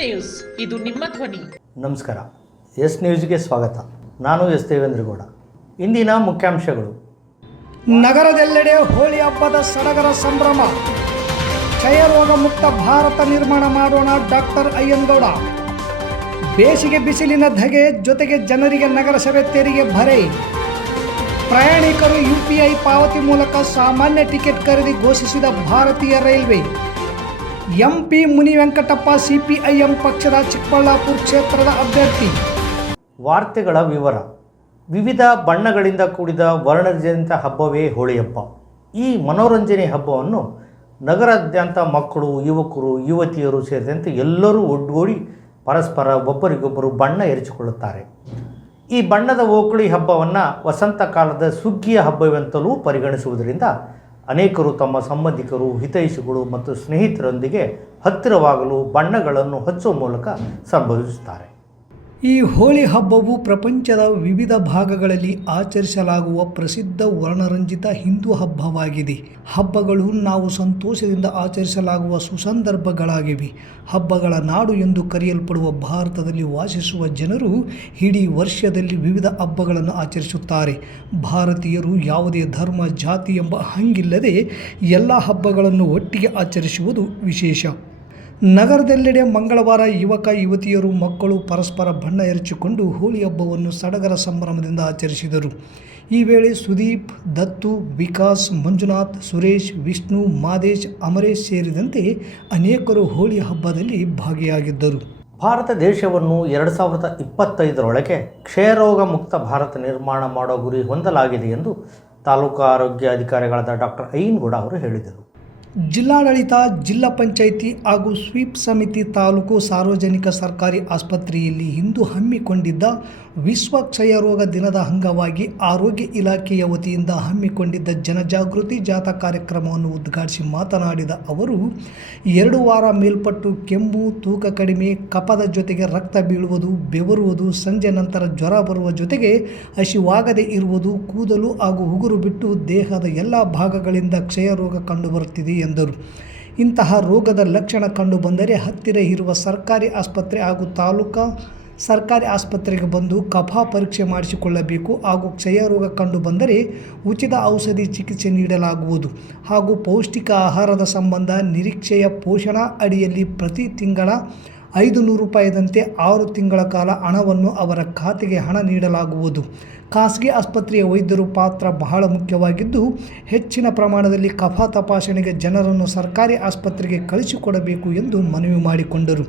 News, ಇದು ನಿಮ್ಮ ಧ್ವನಿ. ನಮಸ್ಕಾರ. ಎಸ್ ನ್ಯೂಸ್ಗೆ ಸ್ವಾಗತ. ನಾನು ಎಸ್ ದೇವೇಂದ್ರಗೌಡ. ಇಂದಿನ ಮುಖ್ಯಾಂಶಗಳು. ನಗರದೆಲ್ಲೆಡೆ ಹೋಳಿ ಹಬ್ಬದ ಸಡಗರ ಸಂಭ್ರಮ. ಕ್ಷಯರೋಗ ಮುಕ್ತ ಭಾರತ ನಿರ್ಮಾಣ ಮಾಡೋಣ, ಡಾಕ್ಟರ್ ಅಯ್ಯನಗೌಡ. ಬೇಸಿಗೆ ಬಿಸಿಲಿನ ಧಗೆ ಜೊತೆಗೆ ಜನರಿಗೆ ನಗರಸಭೆ ತೆರಿಗೆ ಭರೆ. ಪ್ರಯಾಣಿಕರು UPI ಪಾವತಿ ಮೂಲಕ ಸಾಮಾನ್ಯ ಟಿಕೆಟ್ ಖರೀದಿ ಘೋಷಿಸಿದ ಭಾರತೀಯ ರೈಲ್ವೆ. MP ಮುನಿ ವೆಂಕಟಪ್ಪ CPIM ಪಕ್ಷದ ಚಿಕ್ಕಬಳ್ಳಾಪುರ ಕ್ಷೇತ್ರದ ಅಭ್ಯರ್ಥಿ. ವಾರ್ತೆಗಳ ವಿವರ. ವಿವಿಧ ಬಣ್ಣಗಳಿಂದ ಕೂಡಿದ ವರ್ಣರಂಜಿತ ಹಬ್ಬವೇ ಹೋಳಿ ಹಬ್ಬ. ಈ ಮನೋರಂಜನೆ ಹಬ್ಬವನ್ನು ನಗರಾದ್ಯಂತ ಮಕ್ಕಳು, ಯುವಕರು, ಯುವತಿಯರು ಸೇರಿದಂತೆ ಎಲ್ಲರೂ ಒಡ್ಗೂಡಿ ಪರಸ್ಪರ ಒಬ್ಬರಿಗೊಬ್ಬರು ಬಣ್ಣ ಎರಚಿಕೊಳ್ಳುತ್ತಾರೆ. ಈ ಬಣ್ಣದ ಓಕುಳಿ ಹಬ್ಬವನ್ನು ವಸಂತ ಕಾಲದ ಸುಗ್ಗಿಯ ಹಬ್ಬವೆಂತಲೂ ಪರಿಗಣಿಸುವುದರಿಂದ ಅನೇಕರು ತಮ್ಮ ಸಂಬಂಧಿಕರು, ಹಿತೈಷಿಗಳು ಮತ್ತು ಸ್ನೇಹಿತರೊಂದಿಗೆ ಹತ್ತಿರವಾಗಲು ಬಣ್ಣಗಳನ್ನು ಹಚ್ಚುವ ಮೂಲಕ ಸಂಭವಿಸುತ್ತಾರೆ. ಈ ಹೋಳಿ ಹಬ್ಬವು ಪ್ರಪಂಚದ ವಿವಿಧ ಭಾಗಗಳಲ್ಲಿ ಆಚರಿಸಲಾಗುವ ಪ್ರಸಿದ್ಧ ವರ್ಣರಂಜಿತ ಹಿಂದೂ ಹಬ್ಬವಾಗಿದೆ. ಹಬ್ಬಗಳು ನಾವು ಸಂತೋಷದಿಂದ ಆಚರಿಸಲಾಗುವ ಸುಸಂದರ್ಭಗಳಾಗಿವೆ. ಹಬ್ಬಗಳ ನಾಡು ಎಂದು ಕರೆಯಲ್ಪಡುವ ಭಾರತದಲ್ಲಿ ವಾಸಿಸುವ ಜನರು ಇಡೀ ವರ್ಷದಲ್ಲಿ ವಿವಿಧ ಹಬ್ಬಗಳನ್ನು ಆಚರಿಸುತ್ತಾರೆ. ಭಾರತೀಯರು ಯಾವುದೇ ಧರ್ಮ, ಜಾತಿ ಎಂಬ ಹಂಗಿಲ್ಲದೆ ಎಲ್ಲ ಹಬ್ಬಗಳನ್ನು ಒಟ್ಟಿಗೆ ಆಚರಿಸುವುದು ವಿಶೇಷ. ನಗರದೆಲ್ಲೆಡೆ ಮಂಗಳವಾರ ಯುವಕ ಯುವತಿಯರು, ಮಕ್ಕಳು ಪರಸ್ಪರ ಬಣ್ಣ ಎರಚಿಕೊಂಡು ಹೋಳಿ ಹಬ್ಬವನ್ನು ಸಡಗರ ಸಂಭ್ರಮದಿಂದ ಆಚರಿಸಿದರು. ಈ ವೇಳೆ ಸುದೀಪ್, ದತ್ತು, ವಿಕಾಸ್, ಮಂಜುನಾಥ್, ಸುರೇಶ್, ವಿಷ್ಣು, ಮಾದೇಶ್, ಅಮರೇಶ್ ಸೇರಿದಂತೆ ಅನೇಕರು ಹೋಳಿ ಹಬ್ಬದಲ್ಲಿ ಭಾಗಿಯಾಗಿದ್ದರು. ಭಾರತ ದೇಶವನ್ನು 2025ರೊಳಗೆ ಕ್ಷಯರೋಗ ಮುಕ್ತ ಭಾರತ ನಿರ್ಮಾಣ ಮಾಡೋ ಗುರಿ ಹೊಂದಲಾಗಿದೆ ಎಂದು ತಾಲೂಕು ಆರೋಗ್ಯ ಅಧಿಕಾರಿಗಳಾದ ಡಾಕ್ಟರ್ ಅಯ್ಯನಗೌಡ ಅವರು ಹೇಳಿದರು. ಜಿಲ್ಲಾಡಳಿತ, ಜಿಲ್ಲಾ ಪಂಚಾಯಿತಿ ಹಾಗೂ ಸ್ವೀಪ್ ಸಮಿತಿ ತಾಲೂಕು ಸಾರ್ವಜನಿಕ ಸರ್ಕಾರಿ ಆಸ್ಪತ್ರೆಯಲ್ಲಿ ಇಂದು ಹಮ್ಮಿಕೊಂಡಿದ್ದ ವಿಶ್ವ ಕ್ಷಯರೋಗ ದಿನದ ಅಂಗವಾಗಿ ಆರೋಗ್ಯ ಇಲಾಖೆಯ ವತಿಯಿಂದ ಹಮ್ಮಿಕೊಂಡಿದ್ದ ಜನಜಾಗೃತಿ ಜಾಥಾ ಕಾರ್ಯಕ್ರಮವನ್ನು ಉದ್ಘಾಟಿಸಿ ಮಾತನಾಡಿದ ಅವರು, 2 ವಾರ ಮೇಲ್ಪಟ್ಟು ಕೆಮ್ಮು, ತೂಕ ಕಡಿಮೆ, ಕಫದ ಜೊತೆಗೆ ರಕ್ತ ಬೀಳುವುದು, ಬೆವರುವುದು, ಸಂಜೆ ನಂತರ ಜ್ವರ ಬರುವ ಜೊತೆಗೆ ಹಸಿವಾಗದೇ ಇರುವುದು, ಕೂದಲು ಹಾಗೂ ಉಗುರು ಬಿಟ್ಟು ದೇಹದ ಎಲ್ಲ ಭಾಗಗಳಿಂದ ಕ್ಷಯರೋಗ ಕಂಡುಬರುತ್ತಿದೆ ಎಂದರು. ಇಂತಹ ರೋಗದ ಲಕ್ಷಣ ಕಂಡುಬಂದರೆ ಹತ್ತಿರ ಇರುವ ಸರ್ಕಾರಿ ಆಸ್ಪತ್ರೆ ಹಾಗೂ ತಾಲೂಕಾ ಸರ್ಕಾರಿ ಆಸ್ಪತ್ರೆಗೆ ಬಂದು ಕಫ ಪರೀಕ್ಷೆ ಮಾಡಿಸಿಕೊಳ್ಳಬೇಕು ಹಾಗೂ ಕ್ಷಯರೋಗ ಕಂಡುಬಂದರೆ ಉಚಿತ ಔಷಧಿ ಚಿಕಿತ್ಸೆ ನೀಡಲಾಗುವುದು ಹಾಗೂ ಪೌಷ್ಟಿಕ ಆಹಾರದ ಸಂಬಂಧ ನಿರೀಕ್ಷೆಯ ಪೋಷಣಾ ಅಡಿಯಲ್ಲಿ ಪ್ರತಿ ತಿಂಗಳ 500 ರೂಪಾಯಿದಂತೆ 6 ತಿಂಗಳ ಕಾಲ ಹಣವನ್ನು ಅವರ ಖಾತೆಗೆ ಹಣ ನೀಡಲಾಗುವುದು. ಖಾಸಗಿ ಆಸ್ಪತ್ರೆಯ ವೈದ್ಯರು ಪಾತ್ರ ಬಹಳ ಮುಖ್ಯವಾಗಿದ್ದು, ಹೆಚ್ಚಿನ ಪ್ರಮಾಣದಲ್ಲಿ ಕಫ ತಪಾಸಣೆಗೆ ಜನರನ್ನು ಸರ್ಕಾರಿ ಆಸ್ಪತ್ರೆಗೆ ಕಳಿಸಿಕೊಡಬೇಕು ಎಂದು ಮನವಿ ಮಾಡಿಕೊಂಡರು.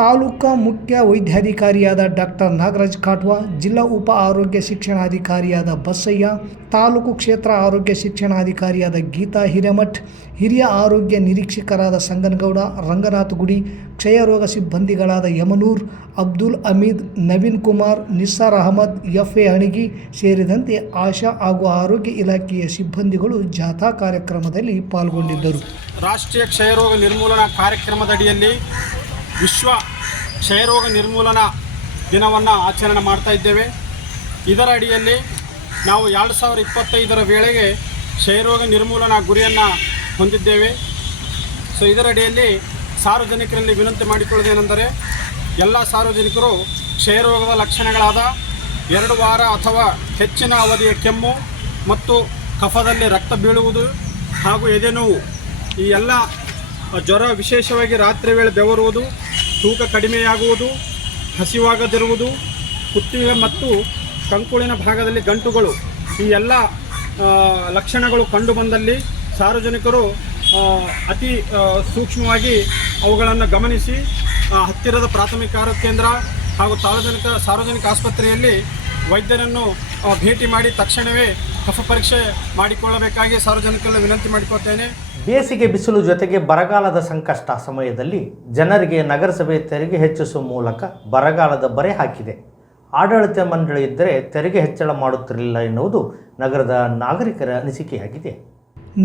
ತಾಲೂಕಾ ಮುಖ್ಯ ವೈದ್ಯಾಧಿಕಾರಿಯಾದ ಡಾಕ್ಟರ್ ನಾಗರಾಜ್ ಕಾಟ್ವಾ, ಜಿಲ್ಲಾ ಉಪ ಆರೋಗ್ಯ ಶಿಕ್ಷಣಾಧಿಕಾರಿಯಾದ ಬಸಯ್ಯ, ತಾಲೂಕು ಕ್ಷೇತ್ರ ಆರೋಗ್ಯ ಶಿಕ್ಷಣಾಧಿಕಾರಿಯಾದ ಗೀತಾ ಹಿರೇಮಠ್, ಹಿರಿಯ ಆರೋಗ್ಯ ನಿರೀಕ್ಷಕರಾದ ಸಂಗನಗೌಡ, ರಂಗನಾಥ್ ಗುಡಿ, ಕ್ಷಯರೋಗ ಸಿಬ್ಬಂದಿಗಳಾದ ಯಮನೂರ್, ಅಬ್ದುಲ್ ಹಮೀದ್, ನವೀನ್ ಕುಮಾರ್, ನಿಸ್ಸಾರ್ ಅಹಮದ್, FA ಅಣಿಗಿ ಸೇರಿದಂತೆ ಆಶಾ ಹಾಗೂ ಆರೋಗ್ಯ ಇಲಾಖೆಯ ಸಿಬ್ಬಂದಿಗಳು ಜಾಥಾ ಕಾರ್ಯಕ್ರಮದಲ್ಲಿ ಪಾಲ್ಗೊಂಡಿದ್ದರು. ರಾಷ್ಟ್ರೀಯ ಕ್ಷಯರೋಗ ನಿರ್ಮೂಲನಾ ಕಾರ್ಯಕ್ರಮದಡಿಯಲ್ಲಿ ವಿಶ್ವ ಕ್ಷಯರೋಗ ನಿರ್ಮೂಲನಾ ದಿನವನ್ನು ಆಚರಣೆ ಮಾಡ್ತಾ ಇದ್ದೇವೆ. ಇದರ ಅಡಿಯಲ್ಲಿ ನಾವು 2025ರ ವೇಳೆಗೆ ಕ್ಷಯರೋಗ ನಿರ್ಮೂಲನಾ ಗುರಿಯನ್ನು ಹೊಂದಿದ್ದೇವೆ. ಇದರ ಅಡಿಯಲ್ಲಿ ಸಾರ್ವಜನಿಕರಲ್ಲಿ ವಿನಂತಿ ಮಾಡಿಕೊಳ್ಳುವುದೇನೆಂದರೆ, ಎಲ್ಲ ಸಾರ್ವಜನಿಕರು ಕ್ಷಯರೋಗದ ಲಕ್ಷಣಗಳಾದ 2 ವಾರ ಅಥವಾ ಹೆಚ್ಚಿನ ಅವಧಿಯ ಕೆಮ್ಮು ಮತ್ತು ಕಫದಲ್ಲಿ ರಕ್ತ ಬೀಳುವುದು ಹಾಗೂ ಎದೆನೋವು, ಈ ಎಲ್ಲ ಜ್ವರ, ವಿಶೇಷವಾಗಿ ರಾತ್ರಿ ವೇಳೆ ಬೆವರುವುದು, ತೂಕ ಕಡಿಮೆಯಾಗುವುದು, ಹಸಿವಾಗದಿರುವುದು, ಕುತ್ತಿಗೆ ಮತ್ತು ಕಂಕುಳಿನ ಭಾಗದಲ್ಲಿ ಗಂಟುಗಳು, ಈ ಎಲ್ಲ ಲಕ್ಷಣಗಳು ಕಂಡುಬಂದಲ್ಲಿ ಸಾರ್ವಜನಿಕರು ಅತಿ ಸೂಕ್ಷ್ಮವಾಗಿ ಅವುಗಳನ್ನು ಗಮನಿಸಿ ಹತ್ತಿರದ ಪ್ರಾಥಮಿಕ ಆರೋಗ್ಯ ಕೇಂದ್ರ ಹಾಗೂ ಸಾರ್ವಜನಿಕ ಆಸ್ಪತ್ರೆಯಲ್ಲಿ ವೈದ್ಯರನ್ನು ಭೇಟಿ ಮಾಡಿ ತಕ್ಷಣವೇ ಕಫ ಪರೀಕ್ಷೆ ಮಾಡಿಕೊಳ್ಳಬೇಕಾಗಿ ಸಾರ್ವಜನಿಕರಲ್ಲಿ ವಿನಂತಿ ಮಾಡಿಕೊಳ್ತೇನೆ. ಬೇಸಿಗೆ ಬಿಸಿಲು ಜೊತೆಗೆ ಬರಗಾಲದ ಸಂಕಷ್ಟ ಸಮಯದಲ್ಲಿ ಜನರಿಗೆ ನಗರಸಭೆ ತೆರಿಗೆ ಹೆಚ್ಚಿಸುವ ಮೂಲಕ ಬರಗಾಲದ ಬರೆ ಹಾಕಿದೆ. ಆಡಳಿತ ಮಂಡಳಿ ಇದ್ದರೆ ತೆರಿಗೆ ಹೆಚ್ಚಳ ಮಾಡುತ್ತಿರಲಿಲ್ಲ ಎನ್ನುವುದು ನಗರದ ನಾಗರಿಕರ ಅನಿಸಿಕೆಯಾಗಿದೆ.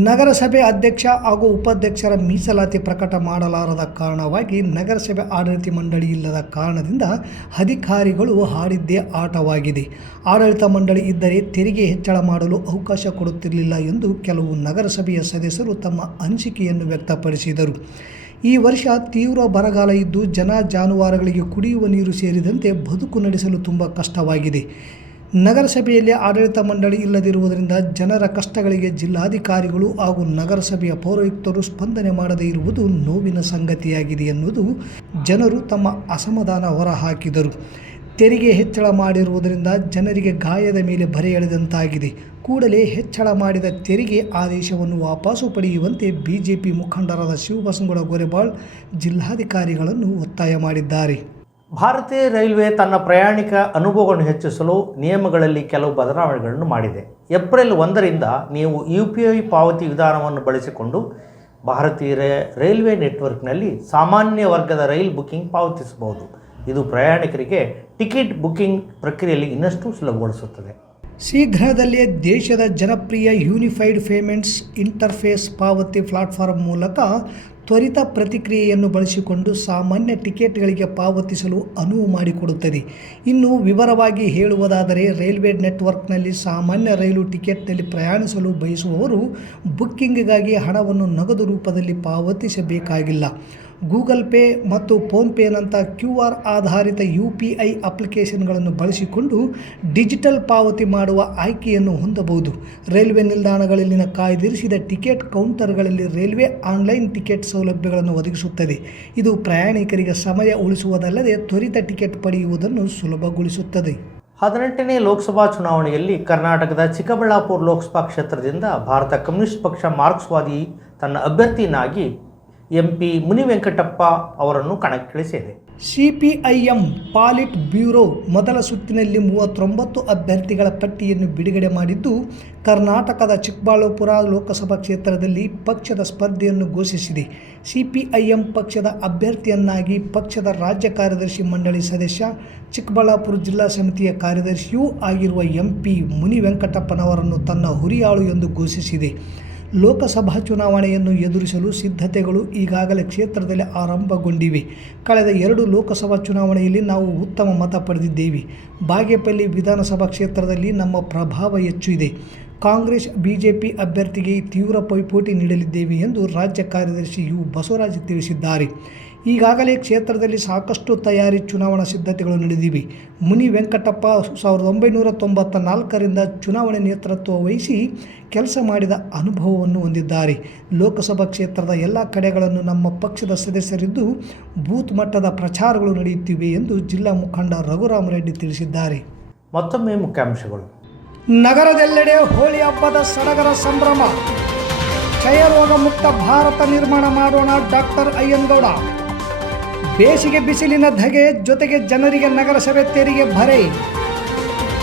ನಗರಸಭೆ ಅಧ್ಯಕ್ಷ ಹಾಗೂ ಉಪಾಧ್ಯಕ್ಷರ ಮೀಸಲಾತಿ ಪ್ರಕಟ ಮಾಡಲಾರದ ಕಾರಣವಾಗಿ ನಗರಸಭೆ ಆಡಳಿತ ಮಂಡಳಿ ಇಲ್ಲದ ಕಾರಣದಿಂದ ಅಧಿಕಾರಿಗಳು ಆಡಿದ್ದೇ ಆಟವಾಗಿದೆ. ಆಡಳಿತ ಮಂಡಳಿ ಇದ್ದರೆ ತೆರಿಗೆ ಹೆಚ್ಚಳ ಮಾಡಲು ಅವಕಾಶ ಕೊಡುತ್ತಿರಲಿಲ್ಲ ಎಂದು ಕೆಲವು ನಗರಸಭೆಯ ಸದಸ್ಯರು ತಮ್ಮ ಅನಿಸಿಕೆಯನ್ನು ವ್ಯಕ್ತಪಡಿಸಿದರು. ಈ ವರ್ಷ ತೀವ್ರ ಬರಗಾಲ ಇದ್ದು ಜನ ಜಾನುವಾರುಗಳಿಗೆ ಕುಡಿಯುವ ನೀರು ಸೇರಿದಂತೆ ಬದುಕು ನಡೆಸಲು ತುಂಬ ಕಷ್ಟವಾಗಿದೆ. ನಗರಸಭೆಯಲ್ಲಿ ಆಡಳಿತ ಮಂಡಳಿ ಇಲ್ಲದಿರುವುದರಿಂದ ಜನರ ಕಷ್ಟಗಳಿಗೆ ಜಿಲ್ಲಾಧಿಕಾರಿಗಳು ಹಾಗೂ ನಗರಸಭೆಯ ಪೌರಾಯುಕ್ತರು ಸ್ಪಂದನೆ ಮಾಡದೇ ಇರುವುದು ನೋವಿನ ಸಂಗತಿಯಾಗಿದೆ ಎನ್ನುವುದು ಜನರು ತಮ್ಮ ಅಸಮಾಧಾನ ಹೊರಹಾಕಿದರು. ತೆರಿಗೆ ಹೆಚ್ಚಳ ಮಾಡಿರುವುದರಿಂದ ಜನರಿಗೆ ಗಾಯದ ಮೇಲೆ ಬರೆ ಎಳೆದಂತಾಗಿದೆ. ಕೂಡಲೇ ಹೆಚ್ಚಳ ಮಾಡಿದ ತೆರಿಗೆ ಆದೇಶವನ್ನು ವಾಪಸು ಪಡೆಯುವಂತೆ ಬಿಜೆಪಿ ಮುಖಂಡರಾದ ಶಿವಬಸನಗೌಡ ಗೊರೆಬಾಳ್ ಜಿಲ್ಲಾಧಿಕಾರಿಗಳನ್ನು ಒತ್ತಾಯ ಮಾಡಿದ್ದಾರೆ. ಭಾರತೀಯ ರೈಲ್ವೆ ತನ್ನ ಪ್ರಯಾಣಿಕ ಅನುಭವವನ್ನು ಹೆಚ್ಚಿಸಲು ನಿಯಮಗಳಲ್ಲಿ ಕೆಲವು ಬದಲಾವಣೆಗಳನ್ನು ಮಾಡಿದೆ. ಏಪ್ರಿಲ್ 1ರಿಂದ ನೀವು UPI ಪಾವತಿ ವಿಧಾನವನ್ನು ಬಳಸಿಕೊಂಡು ಭಾರತೀಯ ರೈಲ್ವೆ ನೆಟ್ವರ್ಕ್ನಲ್ಲಿ ಸಾಮಾನ್ಯ ವರ್ಗದ ರೈಲು ಬುಕಿಂಗ್ ಪಾವತಿಸಬಹುದು. ಇದು ಪ್ರಯಾಣಿಕರಿಗೆ ಟಿಕೆಟ್ ಬುಕಿಂಗ್ ಪ್ರಕ್ರಿಯೆಯಲ್ಲಿ ಇನ್ನಷ್ಟು ಸುಲಭಗೊಳಿಸುತ್ತದೆ. ಶೀಘ್ರದಲ್ಲೇ ದೇಶದ ಜನಪ್ರಿಯ ಯೂನಿಫೈಡ್ ಪೇಮೆಂಟ್ಸ್ ಇಂಟರ್ಫೇಸ್ ಪಾವತಿ ಪ್ಲಾಟ್ಫಾರ್ಮ್ ಮೂಲಕ ತ್ವರಿತ ಪ್ರತಿಕ್ರಿಯೆಯನ್ನು ಬಳಸಿಕೊಂಡು ಸಾಮಾನ್ಯ ಟಿಕೆಟ್ಗಳಿಗೆ ಪಾವತಿಸಲು ಅನುವು ಮಾಡಿಕೊಡುತ್ತದೆ. ಇನ್ನು ವಿವರವಾಗಿ ಹೇಳುವುದಾದರೆ, ರೈಲ್ವೆ ನೆಟ್ವರ್ಕ್ನಲ್ಲಿ ಸಾಮಾನ್ಯ ರೈಲು ಟಿಕೆಟ್ನಲ್ಲಿ ಪ್ರಯಾಣಿಸಲು ಬಯಸುವವರು ಬುಕ್ಕಿಂಗ್ಗಾಗಿ ಹಣವನ್ನು ನಗದು ರೂಪದಲ್ಲಿ ಪಾವತಿಸಬೇಕಾಗಿಲ್ಲ. ಗೂಗಲ್ ಪೇ ಮತ್ತು ಫೋನ್ಪೇನಂಥ QR ಆಧಾರಿತ UPI ಅಪ್ಲಿಕೇಶನ್ಗಳನ್ನು ಬಳಸಿಕೊಂಡು ಡಿಜಿಟಲ್ ಪಾವತಿ ಮಾಡುವ ಆಯ್ಕೆಯನ್ನು ಹೊಂದಬಹುದು. ರೈಲ್ವೆ ನಿಲ್ದಾಣಗಳಲ್ಲಿನ ಕಾಯ್ದಿರಿಸಿದ ಟಿಕೆಟ್ ಕೌಂಟರ್ಗಳಲ್ಲಿ ರೈಲ್ವೆ ಆನ್ಲೈನ್ ಟಿಕೆಟ್ ಸೌಲಭ್ಯಗಳನ್ನು ಒದಗಿಸುತ್ತದೆ. ಇದು ಪ್ರಯಾಣಿಕರಿಗೆ ಸಮಯ ಉಳಿಸುವುದಲ್ಲದೆ ತ್ವರಿತ ಟಿಕೆಟ್ ಪಡೆಯುವುದನ್ನು ಸುಲಭಗೊಳಿಸುತ್ತದೆ. 18ನೇ ಲೋಕಸಭಾ ಚುನಾವಣೆಯಲ್ಲಿ ಕರ್ನಾಟಕದ ಚಿಕ್ಕಬಳ್ಳಾಪುರ ಲೋಕಸಭಾ ಕ್ಷೇತ್ರದಿಂದ ಭಾರತ ಕಮ್ಯುನಿಸ್ಟ್ ಪಕ್ಷ ಮಾರ್ಕ್ಸ್ವಾದಿ ತನ್ನ ಅಭ್ಯರ್ಥಿನಾಗಿ MP ಮುನಿವೆಂಕಟಪ್ಪ ಅವರನ್ನು ಕಣಕ್ಕಿಳಿಸಿದೆ. CPIM ಪಾಲಿಟ್ ಬ್ಯೂರೋ ಮೊದಲ ಸುತ್ತಿನಲ್ಲಿ 39 ಅಭ್ಯರ್ಥಿಗಳ ಪಟ್ಟಿಯನ್ನು ಬಿಡುಗಡೆ ಮಾಡಿದ್ದು, ಕರ್ನಾಟಕದ ಚಿಕ್ಕಬಳ್ಳಾಪುರ ಲೋಕಸಭಾ ಕ್ಷೇತ್ರದಲ್ಲಿ ಪಕ್ಷದ ಸ್ಪರ್ಧೆಯನ್ನು ಘೋಷಿಸಿದೆ. CPIM ಪಕ್ಷದ ಅಭ್ಯರ್ಥಿಯನ್ನಾಗಿ ಪಕ್ಷದ ರಾಜ್ಯ ಕಾರ್ಯದರ್ಶಿ ಮಂಡಳಿ ಸದಸ್ಯ, ಚಿಕ್ಕಬಳ್ಳಾಪುರ ಜಿಲ್ಲಾ ಸಮಿತಿಯ ಕಾರ್ಯದರ್ಶಿಯೂ ಆಗಿರುವ MP ಮುನಿವೆಂಕಟಪ್ಪನವರನ್ನು ತನ್ನ ಹುರಿಯಾಳು ಎಂದು ಘೋಷಿಸಿದೆ. ಲೋಕಸಭಾ ಚುನಾವಣೆಯನ್ನು ಎದುರಿಸಲು ಸಿದ್ಧತೆಗಳು ಈಗಾಗಲೇ ಕ್ಷೇತ್ರದಲ್ಲಿ ಆರಂಭಗೊಂಡಿವೆ. ಕಳೆದ 2 ಲೋಕಸಭಾ ಚುನಾವಣೆಯಲ್ಲಿ ನಾವು ಉತ್ತಮ ಮತ ಪಡೆದಿದ್ದೇವೆ. ಬಾಗೇಪಲ್ಲಿ ವಿಧಾನಸಭಾ ಕ್ಷೇತ್ರದಲ್ಲಿ ನಮ್ಮ ಪ್ರಭಾವ ಹೆಚ್ಚು ಇದೆ. ಕಾಂಗ್ರೆಸ್ BJP ಅಭ್ಯರ್ಥಿಗೆ ತೀವ್ರ ಪೈಪೋಟಿ ನೀಡಲಿದ್ದೇವೆ ಎಂದು ರಾಜ್ಯ ಕಾರ್ಯದರ್ಶಿ ಯು ಬಸವರಾಜ್ ತಿಳಿಸಿದ್ದಾರೆ. ಈಗಾಗಲೇ ಕ್ಷೇತ್ರದಲ್ಲಿ ಸಾಕಷ್ಟು ತಯಾರಿ ಚುನಾವಣಾ ಸಿದ್ಧತೆಗಳು ನಡೆದಿವೆ. ಮುನಿವೆಂಕಟಪ್ಪ 1994ರಿಂದ ಚುನಾವಣೆ ನೇತೃತ್ವ ವಹಿಸಿ ಕೆಲಸ ಮಾಡಿದ ಅನುಭವವನ್ನು ಹೊಂದಿದ್ದಾರೆ. ಲೋಕಸಭಾ ಕ್ಷೇತ್ರದ ಎಲ್ಲ ಕಡೆಗಳನ್ನು ನಮ್ಮ ಪಕ್ಷದ ಸದಸ್ಯರಿದ್ದು ಬೂತ್ ಮಟ್ಟದ ಪ್ರಚಾರಗಳು ನಡೆಯುತ್ತಿವೆ ಎಂದು ಜಿಲ್ಲಾ ಮುಖಂಡ ರಘುರಾಮ ರೆಡ್ಡಿ ತಿಳಿಸಿದ್ದಾರೆ. ಮತ್ತೊಮ್ಮೆ ಮುಖ್ಯಾಂಶಗಳು. ನಗರದೆಲ್ಲೆಡೆ ಹೋಳಿ ಹಬ್ಬದ ಸಡಗರ ಸಂಭ್ರಮ. ಕ್ಷಯರೋಗ ಮುಕ್ತ ಭಾರತ ನಿರ್ಮಾಣ ಮಾಡೋಣ ಡಾಕ್ಟರ್ ಅಯ್ಯನಗೌಡ. ಬೇಸಿಗೆ ಬಿಸಿಲಿನ ಧಗೆ ಜೊತೆಗೆ ಜನರಿಗೆ ನಗರಸಭೆ ತೆರಿಗೆ ಭರೆ.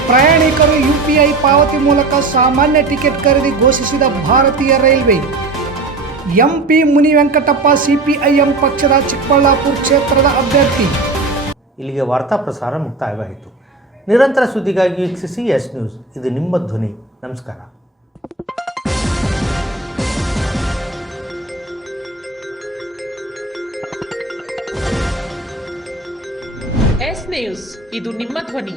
ಪ್ರಯಾಣಿಕರು UPI ಪಾವತಿ ಮೂಲಕ ಸಾಮಾನ್ಯ ಟಿಕೆಟ್ ಖರೀದಿ ಘೋಷಿಸಿದ ಭಾರತೀಯ ರೈಲ್ವೆ. MP ಮುನಿವೆಂಕಟಪ್ಪ CPIM ಪಕ್ಷದ ಚಿಕ್ಕಬಳ್ಳಾಪುರ ಕ್ಷೇತ್ರದ ಅಭ್ಯರ್ಥಿ. ಇಲ್ಲಿಗೆ ವಾರ್ತಾ ಪ್ರಸಾರ ಮುಕ್ತಾಯವಾಯಿತು. ನಿರಂತರ ಸುದ್ದಿಗಾಗಿ ವೀಕ್ಷಿಸಿ S ನ್ಯೂಸ್. ಇದು ನಿಮ್ಮ ಧ್ವನಿ. ನಮಸ್ಕಾರ. S ನ್ಯೂಸ್, ಇದು ನಿಮ್ಮ ಧ್ವನಿ.